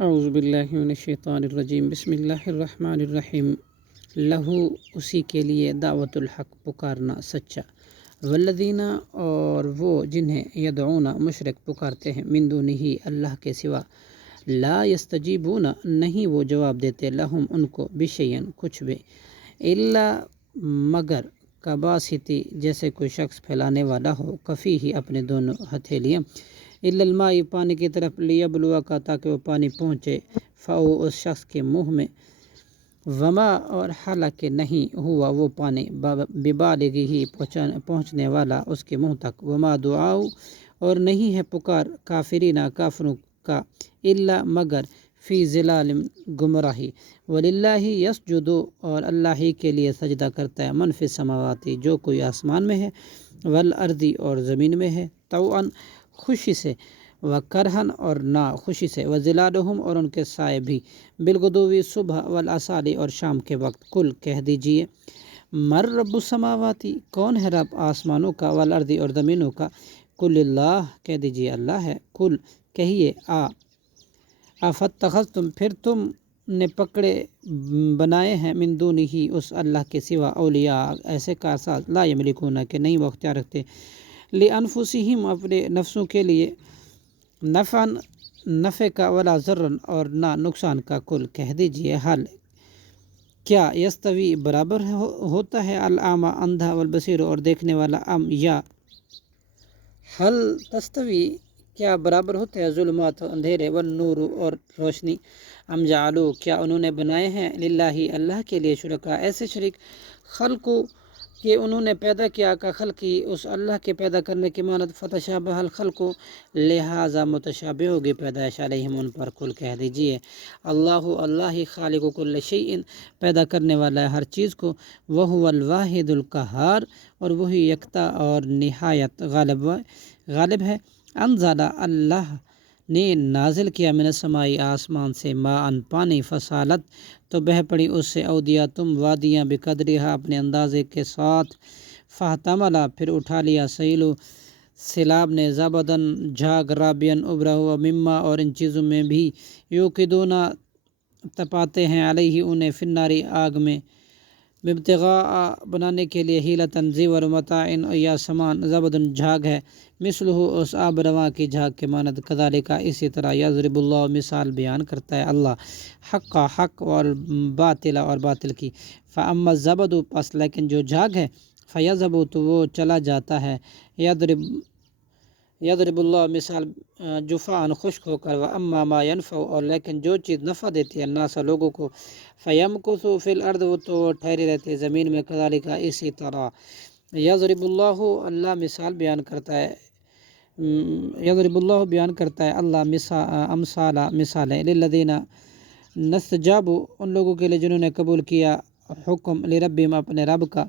اعوذ باللہ من الشیطان الرجیم بسم اللہ الرحمن الرحیم۔ لہو اسی کے لیے دعوت الحق پکارنا سچا، والذین اور وہ جنہیں یدعون مشرک پکارتے ہیں من دونہ اللہ کے سوا، لا یستجیبون نہیں وہ جواب دیتے لہم ان کو بشیئن کچھ بھی، الا مگر کباسطی جیسے کوئی شخص پھیلانے والا ہو کفیہ اپنے دونوں ہتھیلیاں الا الماء پانی کی طرف لیبلوا کا تاکہ وہ پانی پہنچے فاو اس شخص کے منہ میں، وما اور حالانکہ نہیں ہوا وہ پانی ببالغہ ہی پہنچنے والا اس کے منہ تک، وما دعاؤ اور نہیں ہے پکار کافرین کافروں کا الا مگر فی ضلال گمراہی، وللہ یسجد اور اللہ ہی کے لیے سجدہ کرتا ہے من فی السماوات جو کوئی آسمان میں ہے، والارض اور زمین میں ہے، طوعا خوشی سے، وکرہن اور نا خوشی سے، وظلالہم اور ان کے سائے بھی، بالغدو صبح والآصال اور شام کے وقت، کل کہہ دیجئے من رب السماوات کون ہے رب آسمانوں کا، والارض اور زمینوں کا، کل اللہ کہہ دیجئے اللہ ہے، کل کہیے افاتخذتم پھر تم نے پکڑے بنائے ہیں من دونہ اس اللہ کے سوا اولیاء ایسے کارساز لا یملکون کہ نہیں وہ اختیار رکھتے لانفسہم اپنے نفسوں کے لیے نفعا نفع کا ولا ضرا اور نہ نقصان کا، کل کہہ دیجئے حل کیا یستوی برابر ہوتا ہے الاعمی اندھا والبصیر اور دیکھنے والا، ام یا حل تستوی کیا برابر ہوتے ہیں ظلمات اندھیرے والنور اور روشنی، ام جعلوا کیا انہوں نے بنائے ہیں للہ اللہ کے لیے شرکاء ایسے شریک، خلقو کہ انہوں نے پیدا کیا کا خلقی اس اللہ کے پیدا کرنے کی مانند، فتشابہ الخلق لہذا متشابہ ہوگی پیدائش علیہم ان پر، کل کہہ دیجئے اللہ ہی خالق کل شیء پیدا کرنے والا ہے ہر چیز کو، وہو الواحد القہار اور وہی یکتا اور نہایت غالب ہے، انزل اللہ نے نازل کیا من السماء آسمان سے ماء پانی، فسالت تو بہہ پڑی اس سے اودیاتم وادیاں بقدرہا اپنے اندازے کے ساتھ، فاحتملا پھر اٹھا لیا سیلو سیلاب نے زبدن جھاگ رابین ابرا ہوا مما اور ان چیزوں میں بھی یوقدون تپاتے ہیں علیہ انہیں فی النار آگ میں، ابتغاء بنانے کے لیے حیلتن زیور متاعن یا سامان، زبدن جھاگ ہے مثلہ اس آب رواں کی جھاگ کے مانند، کذالک اسی طرح یضرب اللہ مثال بیان کرتا ہے اللہ حق اور باطل اور باطل کی، فاما الزبد پس لیکن جو جھاگ ہے فیذهب تو وہ چلا جاتا ہے، یضرب اللہ مثال جفاء خشک ہو کر، واما ما ینفع اور لیکن جو چیز نفع دیتی ہے الناس لوگوں کو، فیمکث فی الارض وہ تو ٹھہرے رہتے زمین میں، کذالک اسی طرح یضرب اللہ مثال بیان کرتا ہے، یضرب اللہ بیان کرتا ہے اللہ امثال مثالیں، للذین نستجابوا ان لوگوں کے لیے جنہوں نے قبول کیا حکم لربہم اپنے رب کا،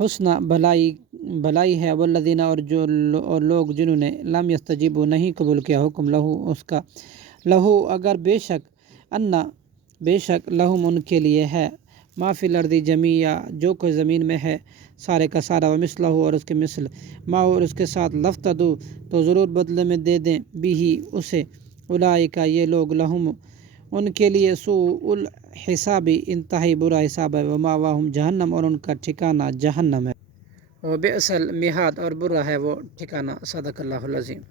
حسنہ بھلائی ہے، والذین اور لوگ جنہوں نے لم یستجیبوا نہیں قبول کیا حکم لہو اس کا، لہو اگر بے شک لہم ان کے لیے ہے ما فی الارض جمیعا جو کوئی زمین میں ہے سارے کا سارا، ومثلہ اور اس کے مثل ما اور اس کے ساتھ، لفتدوا تو ضرور بدلے میں دے دیں بھی اسے، اولئک یہ لوگ لہم ان کے لیے سوء الحساب انتہائی برا حساب ہے، ومأواہم جہنم اور ان کا ٹھکانہ جہنم ہے، وبئس المہاد اور برا ہے وہ ٹھکانہ، صدق اللہ العظیم۔